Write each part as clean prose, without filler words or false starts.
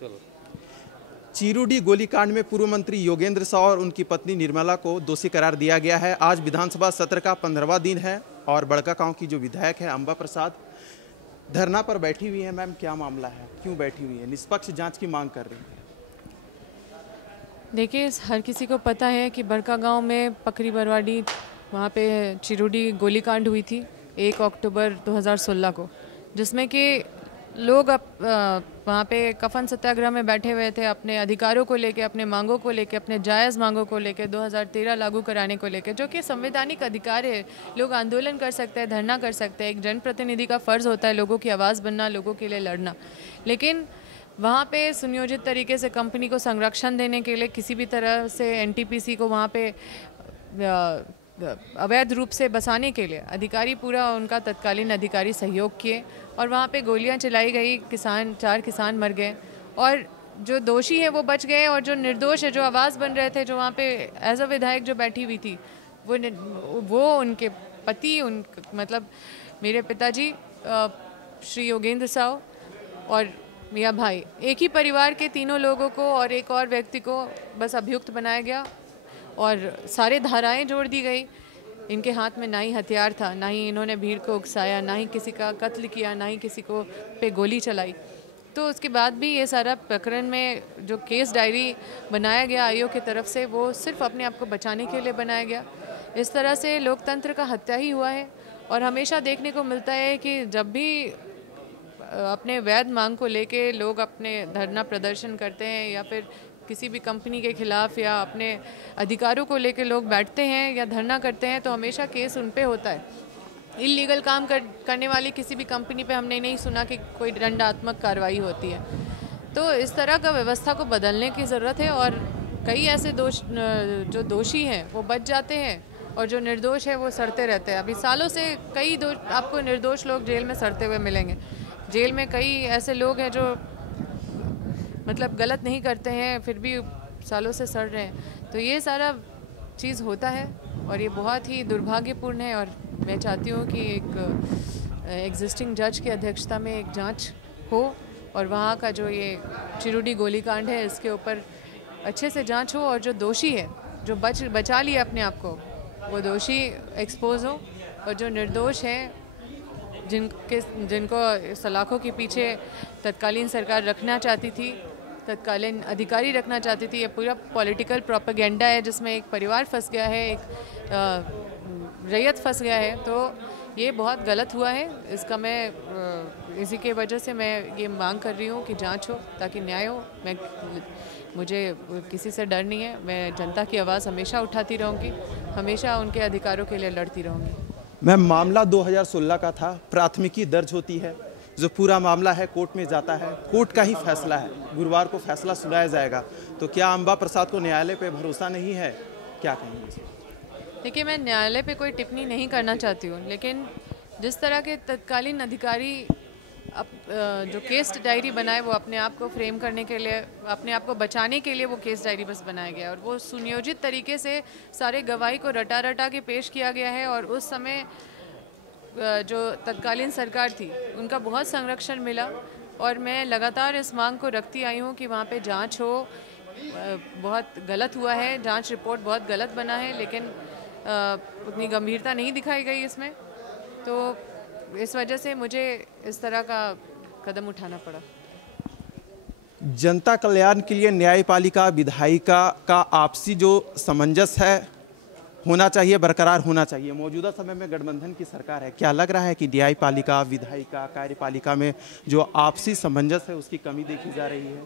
चलो। चिरुडी गोलीकांड में पूर्व मंत्री योगेंद्र साव और उनकी पत्नी निर्मला को दोषी करार दिया गया है। आज विधानसभा सत्र का 15वां दिन है और बड़कागांव की जो विधायक है अंबा प्रसाद धरना पर बैठी हुई है। मैम, क्या मामला है, क्यों बैठी हुई है? निष्पक्ष जांच की मांग कर रही है। देखिए, हर किसी को पता है कि बड़कागांव में पकरी बरवाडी वहाँ पे चिरुडी गोलीकांड हुई थी 1 अक्टूबर 2016 को, जिसमें कि लोग वहाँ पे कफन सत्याग्रह में बैठे हुए थे अपने अधिकारों को लेके, अपने मांगों को लेके, अपने जायज़ मांगों को लेके, 2013 लागू कराने को लेके, जो कि संवैधानिक अधिकार है। लोग आंदोलन कर सकते हैं, धरना कर सकते हैं। एक जनप्रतिनिधि का फ़र्ज़ होता है लोगों की आवाज़ बनना, लोगों के लिए लड़ना। लेकिन वहाँ पे सुनियोजित तरीके से कंपनी को संरक्षण देने के लिए किसी भी तरह से एनटीपीसी को वहाँ पे अवैध रूप से बसाने के लिए अधिकारी, पूरा उनका तत्कालीन अधिकारी सहयोग किए और वहाँ पे गोलियां चलाई गई। 4 किसान मर गए और जो दोषी है वो बच गए और जो निर्दोष है, जो आवाज़ बन रहे थे, जो वहाँ पे एज अ विधायक जो बैठी हुई थी, वो उनके पति, मतलब मेरे पिताजी श्री योगेंद्र साव और मियाँ भाई, एक ही परिवार के तीनों लोगों को और एक और व्यक्ति को बस अभियुक्त बनाया गया और सारे धाराएं जोड़ दी गई। इनके हाथ में ना ही हथियार था, ना ही इन्होंने भीड़ को उकसाया, ना ही किसी का कत्ल किया, ना ही किसी को पे गोली चलाई। तो उसके बाद भी ये सारा प्रकरण में जो केस डायरी बनाया गया आयोग की तरफ से, वो सिर्फ अपने आप को बचाने के लिए बनाया गया। इस तरह से लोकतंत्र का हत्या ही हुआ है। और हमेशा देखने को मिलता है कि जब भी अपने वैध मांग को लेके लोग अपने धरना प्रदर्शन करते हैं या फिर किसी भी कंपनी के खिलाफ या अपने अधिकारों को लेके लोग बैठते हैं या धरना करते हैं, तो हमेशा केस उन पे होता है। इल्लीगल काम करने वाली किसी भी कंपनी पे हमने नहीं सुना कि कोई दंडात्मक कार्रवाई होती है। तो इस तरह का व्यवस्था को बदलने की ज़रूरत है और कई ऐसे जो दोषी हैं वो बच जाते हैं और जो निर्दोष है वो सड़ते रहते हैं। अभी सालों से कई आपको निर्दोष लोग जेल में सड़ते हुए मिलेंगे। जेल में कई ऐसे लोग हैं जो मतलब गलत नहीं करते हैं फिर भी सालों से सड़ रहे हैं। तो ये सारा चीज़ होता है और ये बहुत ही दुर्भाग्यपूर्ण है। और मैं चाहती हूँ कि एक एग्जिस्टिंग जज की अध्यक्षता में एक जांच हो और वहाँ का जो ये चिरुडी गोलीकांड है इसके ऊपर अच्छे से जांच हो और जो दोषी है, जो बचा लिया अपने आप को, वो दोषी एक्सपोज हो और जो निर्दोष हैं, जिनको सलाखों के पीछे तत्कालीन सरकार रखना चाहती थी, तत्कालीन अधिकारी रखना चाहती थी, ये पूरा पॉलिटिकल प्रोपेगेंडा है जिसमें एक परिवार फंस गया है, एक रैयत फंस गया है। तो ये बहुत गलत हुआ है। इसका मैं इसी के वजह से मैं ये मांग कर रही हूँ कि जांच हो ताकि न्याय हो। मुझे किसी से डर नहीं है। मैं जनता की आवाज़ हमेशा उठाती रहूँगी, हमेशा उनके अधिकारों के लिए लड़ती रहूँगी। मैम, मामला 2016 का था, प्राथमिकी दर्ज होती है, जो पूरा मामला है कोर्ट में जाता है, कोर्ट का ही फैसला है, गुरुवार को फैसला सुनाया जाएगा। तो क्या अंबा प्रसाद को न्यायालय पे भरोसा नहीं है, क्या कहेंगे? देखिए, मैं न्यायालय पे कोई टिप्पणी नहीं करना चाहती हूँ, लेकिन जिस तरह के तत्कालीन अधिकारी जो केस डायरी बनाए वो अपने आप को फ्रेम करने के लिए, अपने आप को बचाने के लिए वो केस डायरी बस बनाया गया और वो सुनियोजित तरीके से सारे गवाही को रटा के पेश किया गया है। और उस समय जो तत्कालीन सरकार थी उनका बहुत संरक्षण मिला और मैं लगातार इस मांग को रखती आई हूँ कि वहाँ पे जांच हो। बहुत गलत हुआ है, जांच रिपोर्ट बहुत गलत बना है, लेकिन उतनी गंभीरता नहीं दिखाई गई इसमें। तो इस वजह से मुझे इस तरह का कदम उठाना पड़ा। जनता कल्याण के लिए न्यायपालिका विधायिका का आपसी जो सामंजस्य है होना चाहिए, बरकरार होना चाहिए। मौजूदा समय में गठबंधन की सरकार है, क्या लग रहा है कि न्यायपालिका, विधायिका, कार्यपालिका में जो आपसी सामंजस्य है उसकी कमी देखी जा रही है?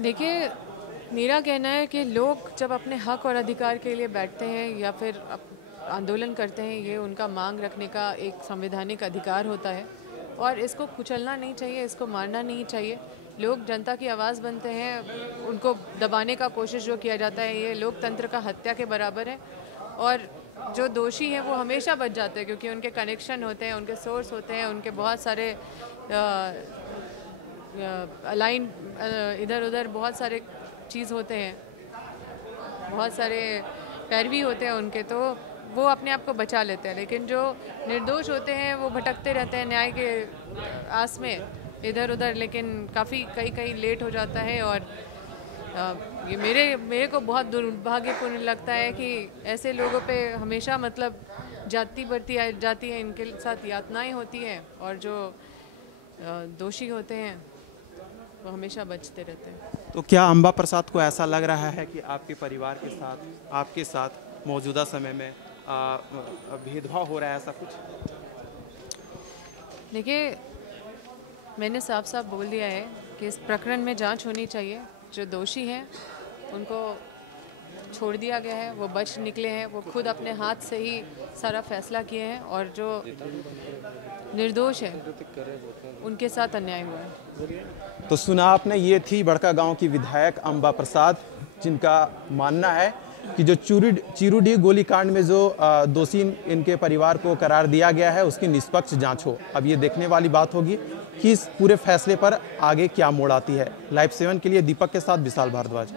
देखिए, मेरा कहना है कि लोग जब अपने हक और अधिकार के लिए बैठते हैं या फिर आंदोलन करते हैं, ये उनका मांग रखने का एक संवैधानिक अधिकार होता है और इसको कुचलना नहीं चाहिए, इसको मारना नहीं चाहिए। लोग जनता की आवाज़ बनते हैं, उनको दबाने का कोशिश जो किया जाता है ये लोकतंत्र का हत्या के बराबर है। और जो दोषी हैं वो हमेशा बच जाते हैं क्योंकि उनके कनेक्शन होते हैं, उनके सोर्स होते हैं, उनके बहुत सारे अलाइन इधर उधर बहुत सारे चीज़ होते हैं, बहुत सारे पैरवी होते हैं उनके, तो वो अपने आप को बचा लेते हैं। लेकिन जो निर्दोष होते हैं वो भटकते रहते हैं न्याय के आस में इधर उधर, लेकिन काफ़ी कई लेट हो जाता है। और ये मेरे को बहुत दुर्भाग्यपूर्ण लगता है कि ऐसे लोगों पे हमेशा मतलब जाती बढ़ती जाती है, इनके साथ यातनाएं होती हैं, और जो दोषी होते हैं वो हमेशा बचते रहते हैं। तो क्या अंबा प्रसाद को ऐसा लग रहा है कि आपके परिवार के साथ, आपके साथ मौजूदा समय में भेदभाव हो रहा है, ऐसा कुछ? देखिए, मैंने साफ साफ बोल दिया है कि इस प्रकरण में जांच होनी चाहिए। जो दोषी हैं उनको छोड़ दिया गया है, वो बच निकले हैं, वो खुद अपने हाथ से ही सारा फैसला किए हैं, और जो निर्दोष हैं उनके साथ अन्याय हुआ है। तो सुना आपने, ये थी बड़कागांव की विधायक अंबा प्रसाद, जिनका मानना है कि जो चिरुडी गोलीकांड में जो दोषी इनके परिवार को करार दिया गया है उसकी निष्पक्ष जांच हो। अब ये देखने वाली बात होगी कि इस पूरे फैसले पर आगे क्या मोड़ आती है। लाइव 7 के लिए दीपक के साथ विशाल भारद्वाज।